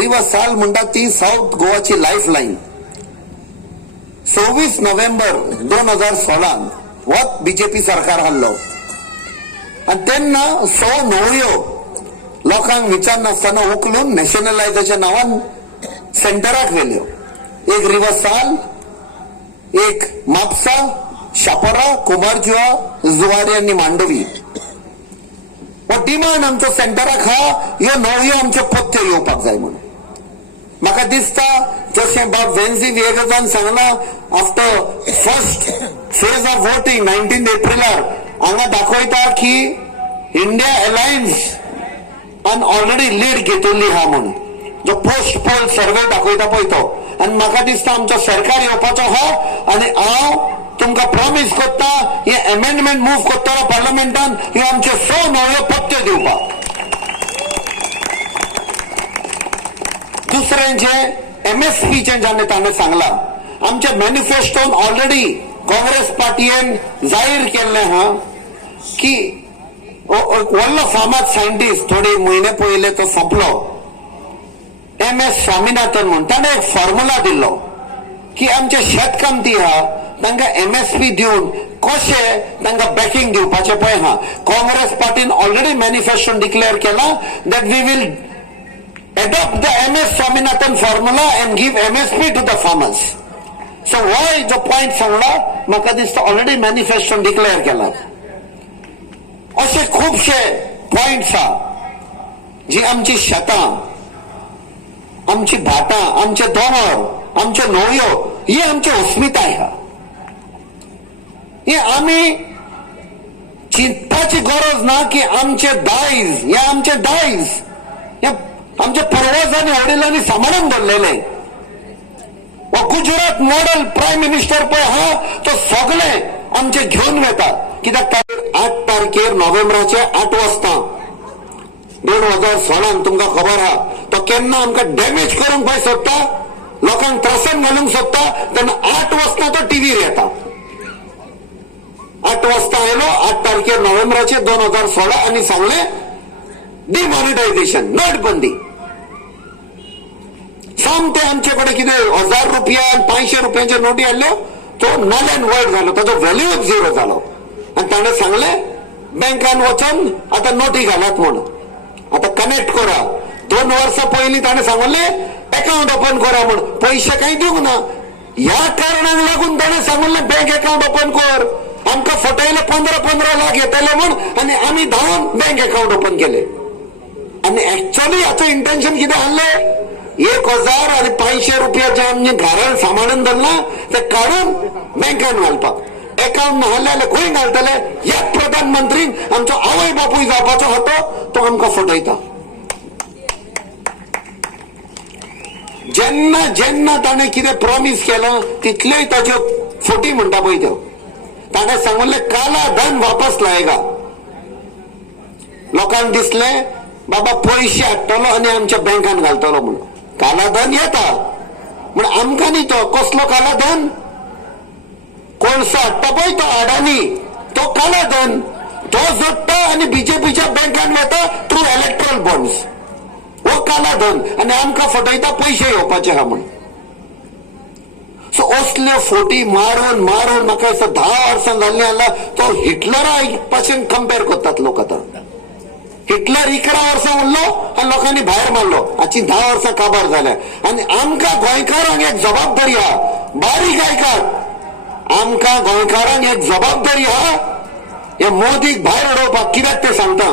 रिवसाल म्हणटा ती south गोवाची lifeline 26 November 2016 वत बीजेपी सरकार हाडलो आणि तेन्ना 100 न्हवऱ्यो लोकांक विचारनासतना उखलून नॅशनलायझेशन नावान सेंटराक व्हेल्यो. एक रिवसाल, एक म्हापसा, शापोरा, कुंभारजुआ, जुवारी आनी मांडवी. हो डिमांड आमचो सेंटराक हा ह्यो न्हवऱ्यो आमच्यो पत्त्यो येवपाक जाय म्हणून. म्हाका दिसता जशें बाब वेन्झी विएगजान सांगला after first phase of voting 19 एप्रिलार हांगा दाखयता की इंडिया अलायन्स आन ऑलरेडी लीड घेतिल्ली हा म्हणून जो पोस्ट पोल सर्वे दाखयता पळय तो. आनी म्हाका दिसता आमचो सरकार येवपाचो हा आनी हांव तुमकां प्रॉमिस करता हे अमेंडमेंट मूव करतलो पार्लमेंटान ह्यो आमच्यो 100 न्हवऱ्यो पत्त्यो दिवपाक. दुसरें जे MSPचे जाणे ताणें सांगला आमच्या मॅनिफेस्टोन ऑलरेडी काँग्रेस पार्टीन जाहीर केल्लें हा की व्हडलो फामाद सायंटिस्ट थोडे म्हयने पयले तो सोंपलो MS स्वामीनाथन म्हणून ताणें एक फॉर्म्युला दिल्लो की आमचे शेतकामती हा तांकां MSP दिवन कशें तांकां बॅकिंग दिवपाचें पळय हा. काँग्रेस पार्टीन ऑलरेडी मॅनिफेस्टोन डिक्लेअर केला that we will adopt the MS Swaminathan formula and give MSP to the farmers. So why जो पॉइंट सांगला म्हाका दिसता ऑलरेडी मॅनिफेस्टोन डिक्लेअर केला. असे खूबशे पॉइंट्स हा जी आमची शेतां, आमची भाटां, आमचे दोंगर, आमच्यो न्हंयो ही आमची अस्मिताय हा. हे आमी चिंतपाची गरज ना की आमचे दायज हे आमचे दायज हे आमच्या पूर्वजांनी वडिलांनी सांभाळून धरलेले. गुजरात मॉडेल प्राईम मिनिस्टर पळय हा तो सगळे आमचे घेऊन येतात. कित्याक 8 तारखेर नोव्हेंबराचे 8 वाजता 2016 तुमकां खबर हा तो केन्ना आमकां डॅमेज करूंक पळय सोदता, लोकांक त्रासान घालूंक सोदता तेन्ना 8 वाजता तो टीव्हीर येता. 8 वाजता आयलो 8 तारखेर नोव्हेंबराचे 2016 आनी सांगले डिमॉनिटायझेशन, नोटबंदी. सामते आमचे कडेन कितें 1000 रुपया 500 रुपयांचे नोटी हाडल्यो तो नाल्यान वायट जालो, ताजो व्हॅल्यूच झिरो जालो. आनी ताणें सांगलें बँकान वचून आतां नोटी घालात म्हणून. आतां कनेक्ट करा. 2 वर्सां पयलीं ताणें सांगलें अकाउंट ओपन करा म्हणून, पयशे कांय दिवंक ना. ह्या कारणाक लागून ताणें सांगलें बँक अकाउंट ओपन कर. आमकां फटयले 15 लाख येतले म्हूण आनी आमी धांवन बँक अकाउंट ओपन केले. आनी एक्चुअली हाचो इंटेन्शन कितें आहलें 1000 आनी 500 रुपया जे आमी घरान सांबाळून धरला ते काडून बँकान घालपाक. अकाउंट नाहले जाल्यार खंय घालतले. ह्या प्रधानमंत्रीन आमचो आवय बापूय जावपाचो होतो तो आमकां फटयता. जेन्ना जेन्ना ताणें कितें प्रॉमिस केलं तितल्योय ताज्यो फटी म्हणटा पळय त्यो. ताणें सांगलें काला धन वापस लायेगा. लोकांक दिसलें बाबा पयशे हाडटलो आनी आमच्या बँकान घालतलो म्हणून. काला धन येता म्हण आमकां न्ही तो कसलो काला धन. कोणसो हाडटा पळय तो अडानी तो काला धन तो जोडटा आनी बीजेपीच्या बँकान वता थ्रू इलेक्ट्रल बॉन्ड्स. हो काला धन आनी आमकां फटयता पयशे येवपाचे हा म्हण. सो असल्यो फोटी मारून मारून म्हाका दिसता 10 वर्सां जाल्लीं आला. तो हिटलरा पासून कंपेर करतात लोक. आतां हिटलर 11 वर्सां उरलो आनी लोकांनी भायर मारलो. हाची 10 वर्सां काबार जाल्या. आनी आमकां गोंयकारांक एक जबाबदारी हा. बारीक आयकात, आमकां गोंयकारांक एक जबाबदारी हा हे मोदीक भायर उडोवपाक. कित्याक ते सांगता